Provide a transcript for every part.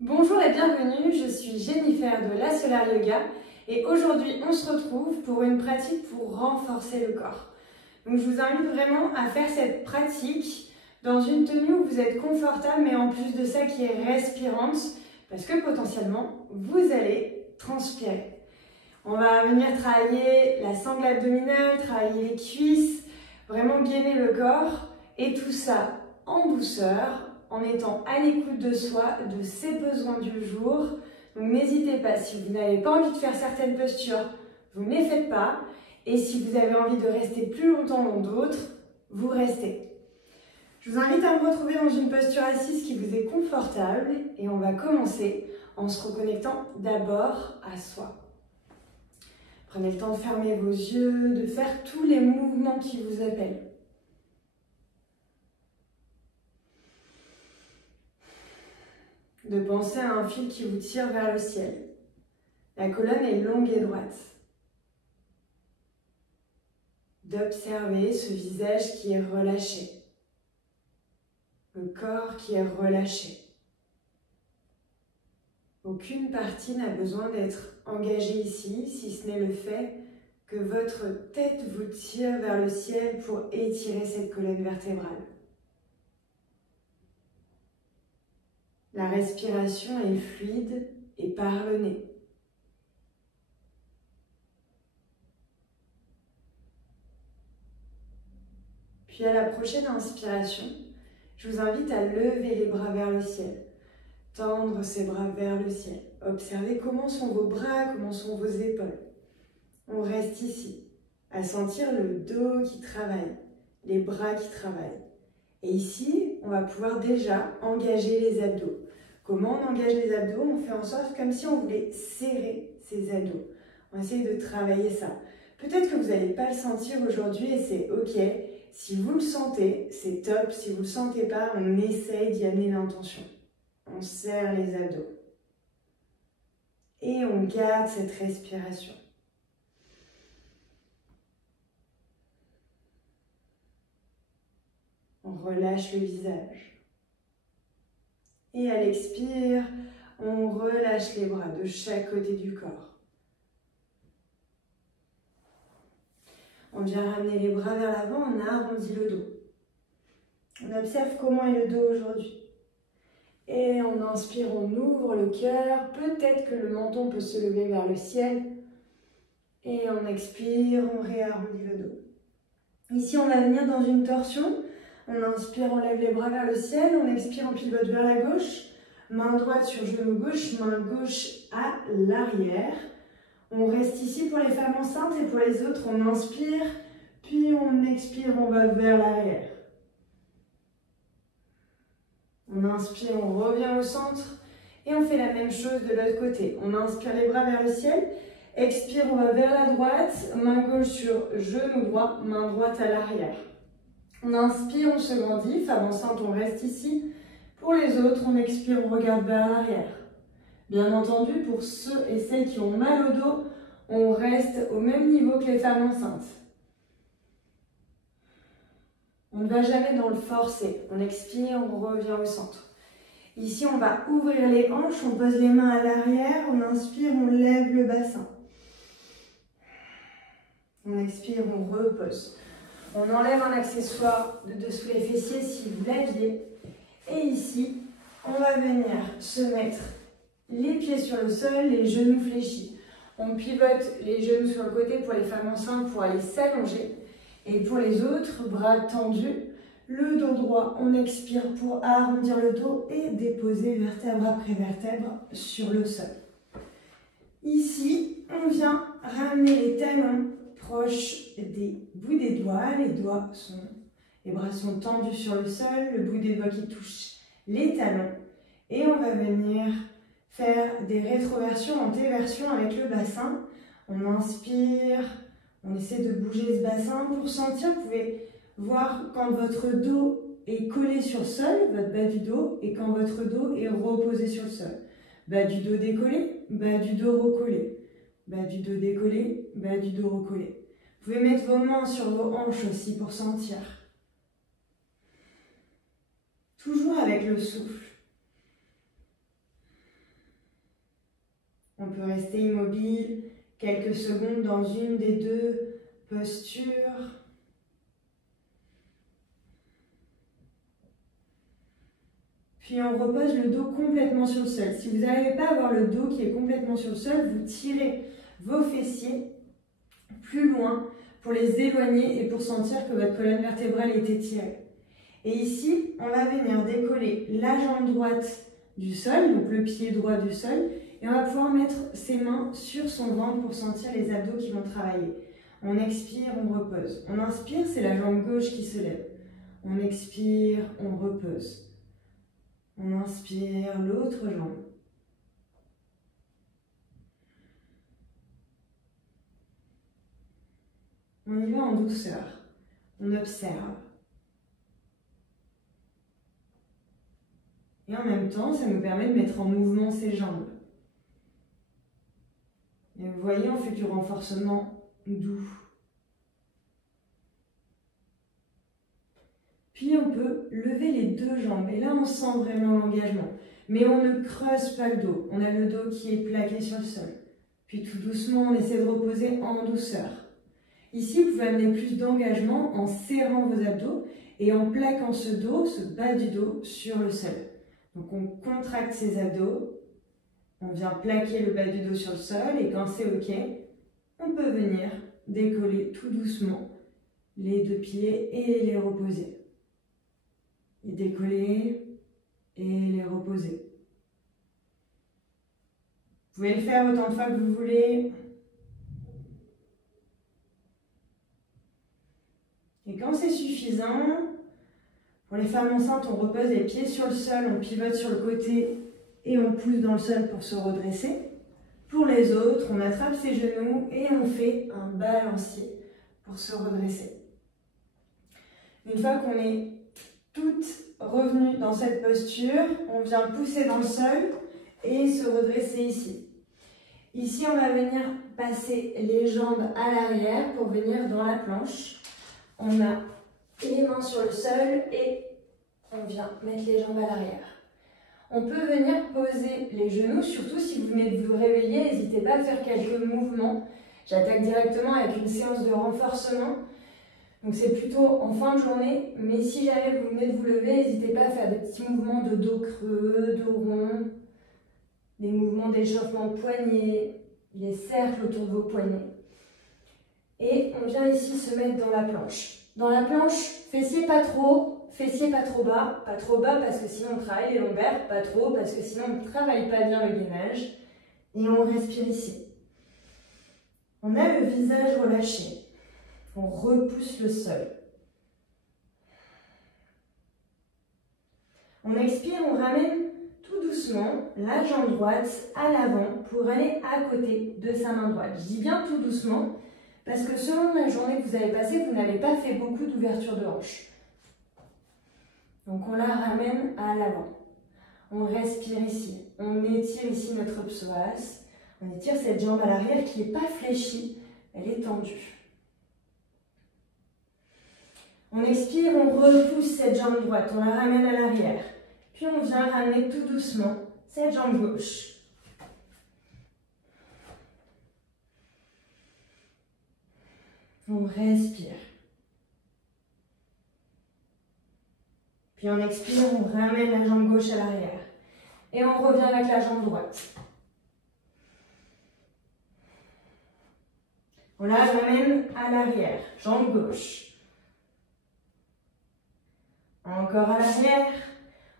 Bonjour et bienvenue, je suis Jennifer de La Solar Yoga et aujourd'hui on se retrouve pour une pratique pour renforcer le corps. Donc je vous invite vraiment à faire cette pratique dans une tenue où vous êtes confortable mais en plus de ça qui est respirante parce que potentiellement vous allez transpirer. On va venir travailler la sangle abdominale, travailler les cuisses, vraiment gainer le corps et tout ça en douceur, en étant à l'écoute de soi, de ses besoins du jour. Donc n'hésitez pas, si vous n'avez pas envie de faire certaines postures, vous ne les faites pas. Et si vous avez envie de rester plus longtemps dans d'autres, vous restez. Je vous invite à me retrouver dans une posture assise qui vous est confortable et on va commencer en se reconnectant d'abord à soi. Prenez le temps de fermer vos yeux, de faire tous les mouvements qui vous appellent. De penser à un fil qui vous tire vers le ciel. La colonne est longue et droite. D'observer ce visage qui est relâché. Le corps qui est relâché. Aucune partie n'a besoin d'être engagée ici, si ce n'est le fait que votre tête vous tire vers le ciel pour étirer cette colonne vertébrale. La respiration est fluide et par le nez. Puis à la prochaine inspiration, je vous invite à lever les bras vers le ciel. Tendre ses bras vers le ciel. Observez comment sont vos bras, comment sont vos épaules. On reste ici, à sentir le dos qui travaille, les bras qui travaillent. Et ici, on va pouvoir déjà engager les abdos. Comment on engage les abdos? On fait en sorte comme si on voulait serrer ses abdos. On essaye de travailler ça. Peut-être que vous n'allez pas le sentir aujourd'hui et c'est ok. Si vous le sentez, c'est top. Si vous ne le sentez pas, on essaye d'y amener l'intention. On serre les abdos. Et on garde cette respiration. On relâche le visage. Et à l'expire, on relâche les bras de chaque côté du corps. On vient ramener les bras vers l'avant, on arrondit le dos. On observe comment est le dos aujourd'hui. Et on inspire, on ouvre le cœur. Peut-être que le menton peut se lever vers le ciel. Et on expire, on réarrondit le dos. Ici, on va venir dans une torsion. On inspire, on lève les bras vers le ciel. On expire, on pivote vers la gauche. Main droite sur genou gauche, main gauche à l'arrière. On reste ici pour les femmes enceintes et pour les autres, on inspire. Puis on expire, on va vers l'arrière. On inspire, on revient au centre et on fait la même chose de l'autre côté. On inspire les bras vers le ciel, expire, on va vers la droite, main gauche sur genou droit, main droite à l'arrière. On inspire, on se grandit, femme enceinte, on reste ici. Pour les autres, on expire, on regarde vers l'arrière. Bien entendu, pour ceux et celles qui ont mal au dos, on reste au même niveau que les femmes enceintes. On ne va jamais dans le forcer. On expire, on revient au centre. Ici, on va ouvrir les hanches, on pose les mains à l'arrière, on inspire, on lève le bassin. On expire, on repose. On enlève un accessoire de dessous les fessiers si vous l'aviez. Et ici, on va venir se mettre les pieds sur le sol, les genoux fléchis. On pivote les genoux sur le côté pour les femmes enceintes pour aller s'allonger. Et pour les autres, bras tendus, le dos droit, on expire pour arrondir le dos et déposer vertèbre après vertèbre sur le sol. Ici, on vient ramener les talons proches des bouts des doigts. Les bras sont tendus sur le sol, le bout des doigts qui touche les talons. Et on va venir faire des rétroversions en T-version avec le bassin. On inspire. On essaie de bouger ce bassin pour sentir, vous pouvez voir quand votre dos est collé sur le sol, votre bas du dos, et quand votre dos est reposé sur le sol. Bas du dos décollé, bas du dos recollé. Bas du dos décollé, bas du dos recollé. Vous pouvez mettre vos mains sur vos hanches aussi pour sentir. Toujours avec le souffle. peut rester immobile quelques secondes dans une des deux postures. Puis on repose le dos complètement sur le sol. Si vous n'arrivez pas à avoir le dos qui est complètement sur le sol, vous tirez vos fessiers plus loin pour les éloigner et pour sentir que votre colonne vertébrale est étirée. Et ici, on va venir décoller la jambe droite du sol, donc le pied droit du sol, et on va pouvoir mettre ses mains sur son ventre pour sentir les abdos qui vont travailler. On expire, on repose. On inspire, c'est la jambe gauche qui se lève. On expire, on repose. On inspire l'autre jambe. On y va en douceur. On observe. Et en même temps, ça nous permet de mettre en mouvement ses jambes. Et vous voyez, on fait du renforcement doux. Puis on peut lever les deux jambes. Et là, on sent vraiment l'engagement. Mais on ne creuse pas le dos. On a le dos qui est plaqué sur le sol. Puis tout doucement, on essaie de reposer en douceur. Ici, vous pouvez amener plus d'engagement en serrant vos abdos et en plaquant ce dos, ce bas du dos, sur le sol. Donc on contracte ses abdos, on vient plaquer le bas du dos sur le sol et quand c'est OK, on peut venir décoller tout doucement les deux pieds et les reposer. Et décoller et les reposer. Vous pouvez le faire autant de fois que vous voulez. Et quand c'est suffisant, pour les femmes enceintes, on repose les pieds sur le sol, on pivote sur le côté et on pousse dans le sol pour se redresser. Pour les autres, on attrape ses genoux et on fait un balancier pour se redresser. Une fois qu'on est toutes revenues dans cette posture, on vient pousser dans le sol et se redresser ici. Ici, on va venir passer les jambes à l'arrière pour venir dans la planche. On a les mains sur le sol et on vient mettre les jambes à l'arrière. On peut venir poser les genoux, surtout si vous venez de vous réveiller, n'hésitez pas à faire quelques mouvements. J'attaque directement avec une séance de renforcement. Donc c'est plutôt en fin de journée, mais si jamais vous venez de vous lever, n'hésitez pas à faire des petits mouvements de dos creux, dos rond, des mouvements d'échauffement de poignets, des cercles autour de vos poignets. Et on vient ici se mettre dans la planche. Dans la planche, fessiers pas trop bas, pas trop bas parce que sinon on travaille les lombaires, pas trop parce que sinon on ne travaille pas bien le gainage. Et on respire ici. On a le visage relâché. On repousse le sol. On expire, on ramène tout doucement la jambe droite à l'avant pour aller à côté de sa main droite. Je dis bien tout doucement parce que selon la journée que vous avez passée, vous n'avez pas fait beaucoup d'ouverture de hanche. Donc on la ramène à l'avant. On respire ici. On étire ici notre psoas. On étire cette jambe à l'arrière qui n'est pas fléchie, elle est tendue. On expire, on repousse cette jambe droite, on la ramène à l'arrière. Puis on vient ramener tout doucement cette jambe gauche. On respire. Puis on expire, on ramène la jambe gauche à l'arrière. Et on revient avec la jambe droite. On la ramène à l'arrière, jambe gauche. Encore à l'arrière.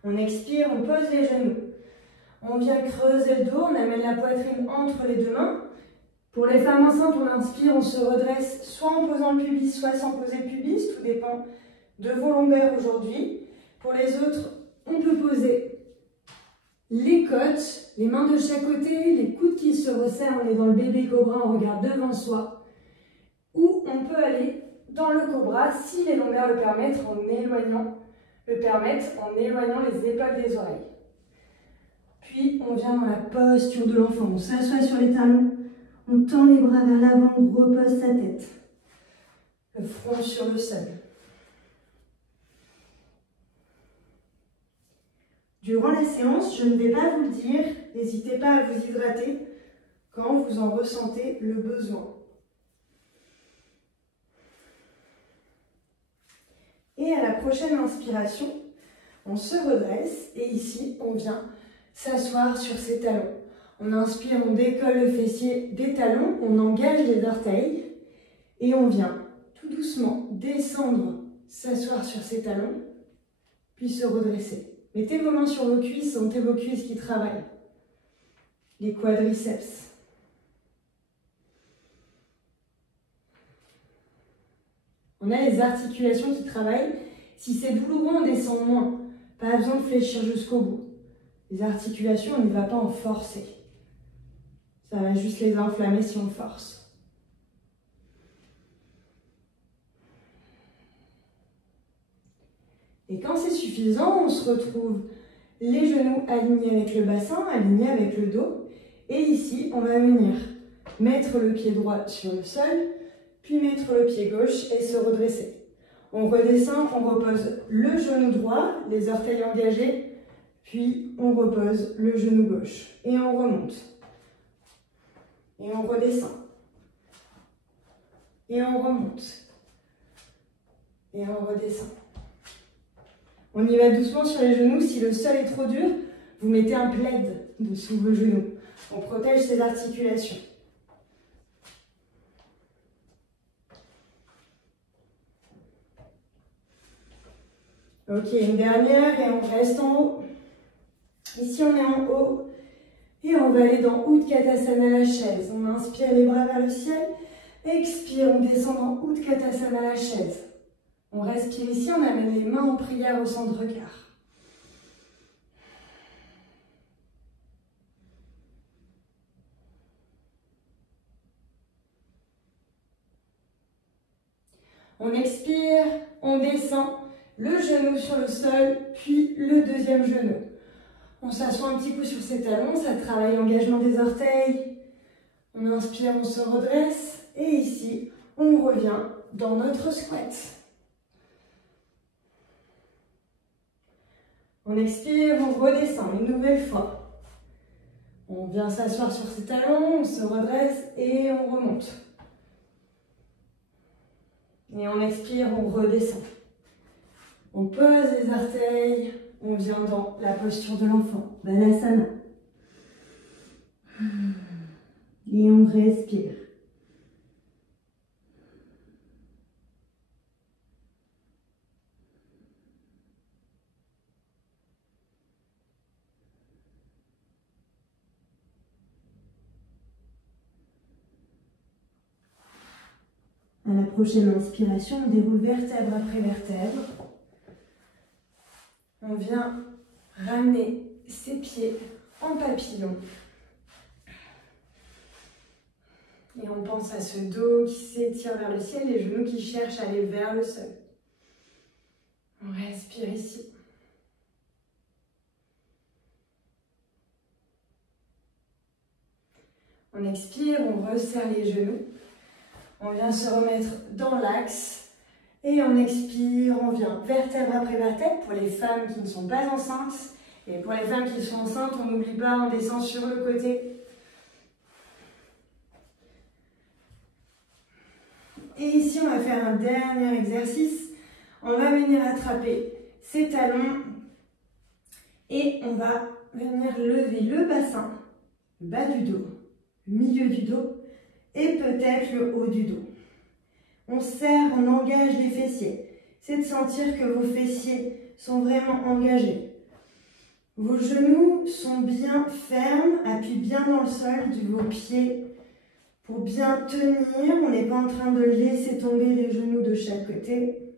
On expire, on pose les genoux. On vient creuser le dos, on amène la poitrine entre les deux mains. Pour les femmes enceintes, on inspire, on se redresse soit en posant le pubis, soit sans poser le pubis. Tout dépend de vos lombaires aujourd'hui. Pour les autres, on peut poser les côtes, les mains de chaque côté, les coudes qui se resserrent, on est dans le bébé cobra, on regarde devant soi. Ou on peut aller dans le cobra si les lombaires le permettent en éloignant les épaules des oreilles. Puis on vient dans la posture de l'enfant, on s'assoit sur les talons, on tend les bras vers l'avant, on repose sa tête. Le front sur le sol. Durant la séance, je ne vais pas vous le dire, n'hésitez pas à vous hydrater. quand vous en ressentez le besoin. Et à la prochaine inspiration, on se redresse et ici, on vient s'asseoir sur ses talons. On inspire, on décolle le fessier des talons, on engage les orteils et on vient tout doucement descendre, s'asseoir sur ses talons, puis se redresser. Mettez vos mains sur vos cuisses, sentez vos cuisses qui travaillent. Les quadriceps. On a les articulations qui travaillent. Si c'est douloureux, on descend moins. Pas besoin de fléchir jusqu'au bout. Les articulations, on n'y va pas en forcer. Ça va juste les inflammer si on force. Et quand c'est suffisant, on se retrouve les genoux alignés avec le bassin, alignés avec le dos. Et ici, on va venir mettre le pied droit sur le sol, puis mettre le pied gauche et se redresser. On redescend, on repose le genou droit, les orteils engagés, puis on repose le genou gauche. Et on remonte. Et on redescend. Et on remonte. Et on redescend. On y va doucement sur les genoux. Si le sol est trop dur, vous mettez un plaid dessous vos genoux. On protège ces articulations. Ok, une dernière et on reste en haut. Ici, on est en haut et on va aller dans Utkatasana, la chaise. On inspire les bras vers le ciel. Expire, on descend dans Utkatasana, la chaise. On respire ici, on amène les mains en prière au centre regard. On expire, on descend. Le genou sur le sol, puis le deuxième genou. On s'assoit un petit coup sur ses talons, ça travaille l'engagement des orteils. On inspire, on se redresse. Et ici, on revient dans notre squat. On expire, on redescend une nouvelle fois. On vient s'asseoir sur ses talons, on se redresse et on remonte. Et on expire, on redescend. On pose les orteils, on vient dans la posture de l'enfant, Balasana. Et on respire. À la prochaine inspiration, on déroule vertèbre après vertèbre. On vient ramener ses pieds en papillon. Et on pense à ce dos qui s'étire vers le ciel, les genoux qui cherchent à aller vers le sol. On respire ici. On expire, on resserre les genoux. On vient se remettre dans l'axe. Et on expire, on vient vertèbre après vertèbre pour les femmes qui ne sont pas enceintes. Et pour les femmes qui sont enceintes, on n'oublie pas, on descend sur le côté. Et ici, on va faire un dernier exercice. On va venir attraper ses talons et on va venir lever le bassin, le bas du dos, le milieu du dos et peut-être le haut du dos. On serre, on engage les fessiers. C'est de sentir que vos fessiers sont vraiment engagés. Vos genoux sont bien fermes, appuient bien dans le sol de vos pieds pour bien tenir. On n'est pas en train de laisser tomber les genoux de chaque côté.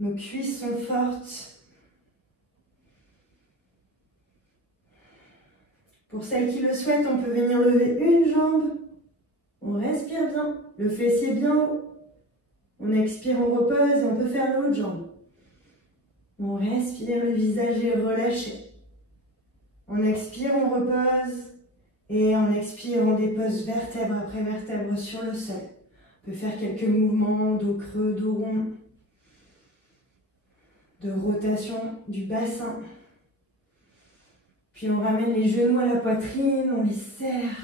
Nos cuisses sont fortes. Pour celles qui le souhaitent, on peut venir lever une jambe. On respire bien, le fessier bien haut. On expire, on repose et on peut faire l'autre jambe. On respire, le visage est relâché. On expire, on repose. Et on expire, on dépose vertèbre après vertèbre sur le sol. On peut faire quelques mouvements dos creux, dos rond. De rotation du bassin. Puis on ramène les genoux à la poitrine, on les serre.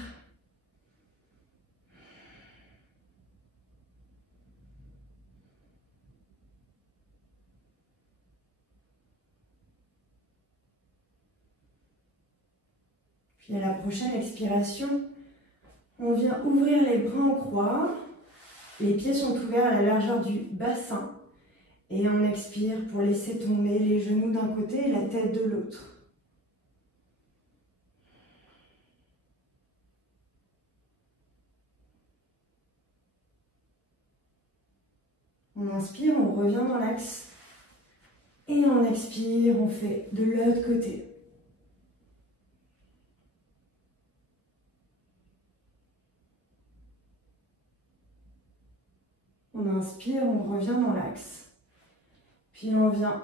Puis à la prochaine expiration, on vient ouvrir les bras en croix. Les pieds sont ouverts à la largeur du bassin. Et on expire pour laisser tomber les genoux d'un côté et la tête de l'autre. On inspire, on revient dans l'axe. Et on expire, on fait de l'autre côté. On inspire, on revient dans l'axe. Puis on vient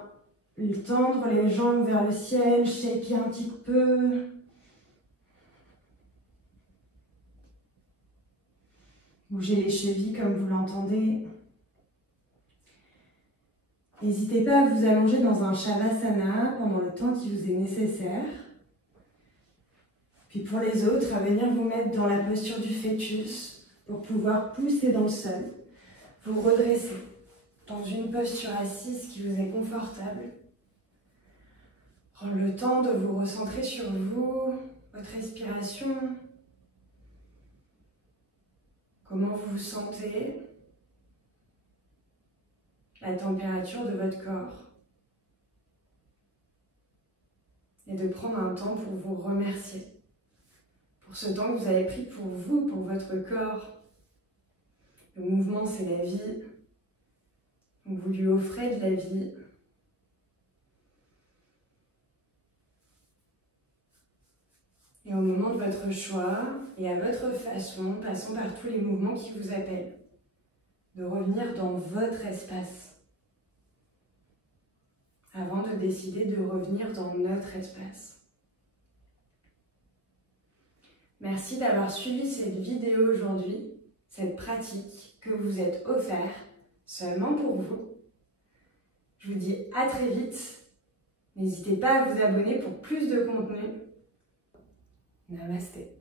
tendre les jambes vers le ciel, shaker un petit peu. Bougez les chevilles comme vous l'entendez. N'hésitez pas à vous allonger dans un Shavasana pendant le temps qui vous est nécessaire. Puis pour les autres, à venir vous mettre dans la posture du fœtus pour pouvoir pousser dans le sol. Vous redressez dans une posture assise qui vous est confortable. Prendre le temps de vous recentrer sur vous, votre respiration. Comment vous vous sentez? La température de votre corps. Et de prendre un temps pour vous remercier. Pour ce temps que vous avez pris pour vous, pour votre corps. Le mouvement, c'est la vie. Donc vous lui offrez de la vie. Et au moment de votre choix, et à votre façon, passons par tous les mouvements qui vous appellent. De revenir dans votre espace. Avant de décider de revenir dans notre espace. Merci d'avoir suivi cette vidéo aujourd'hui, cette pratique que vous êtes offert seulement pour vous. Je vous dis à très vite. N'hésitez pas à vous abonner pour plus de contenu. Namasté.